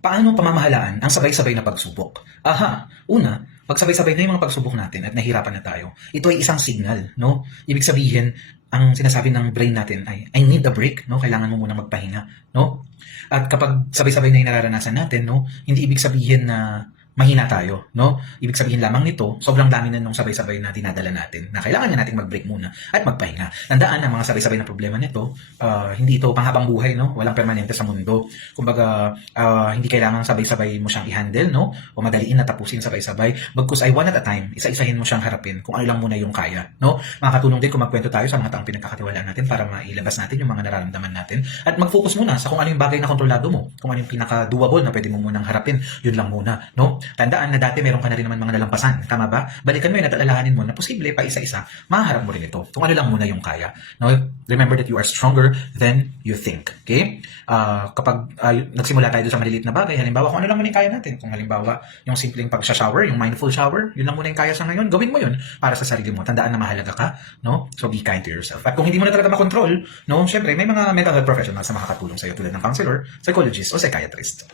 Paano pamamahalaan ang sabay-sabay na pagsubok? Aha, una, pag sabay-sabay na yung mga pagsubok natin at nahihirapan na tayo, ito ay isang signal, no? Ibig sabihin, ang sinasabi ng brain natin ay, I need a break, no? Kailangan mo muna magpahinga, no? At kapag sabay-sabay na yung nararanasan natin, no? Hindi ibig sabihin na mahina tayo, no? Ibig sabihin lamang nito, sobrang dami na nung sabay-sabay na dinadala natin na kailangan na nating mag-break muna at magpahinga. Tandaan na mga sabay-sabay na problema nito, hindi ito panghabang buhay, no? Walang permanente sa mundo. Kumbaga, hindi kailangan sabay-sabay mo siyang i-handle, no? O madaliin na tapusin sabay-sabay. Bagkus ay one at a time, isa-isahin mo siyang harapin kung ano lang muna yung kaya, no? Makakatulong din kung magkwento tayo sa mga taong pinagkakatiwalaan natin para mailabas natin yung mga nararamdaman natin at mag-focus muna sa kung ano yung bagay na kontrolado mo, kung ano yung pinaka-doable na pwede mo munang harapin, yun lang muna, no? Tandaan na dati meron ka na rin naman mga nalampasan, tama ba? Balikan mo yun at alalahanin mo na posible pa isa-isa, maharap mo rin ito. Kung ano lang muna yung kaya. No? Remember that you are stronger than you think. Okay? Kapag nagsimula tayo sa maliliit na bagay, halimbawa kung ano lang muna yung kaya natin. Kung halimbawa yung simpleng pag-shower, yung mindful shower, yun lang muna yung kaya sa ngayon, gawin mo yun para sa sarili mo. Tandaan na mahalaga ka, no? So be kind to yourself. At kung hindi mo na talaga makontrol, no, syempre may mga mental health professionals na makakatulong sa iyo tulad ng counselor, psychologist o psychiatrist.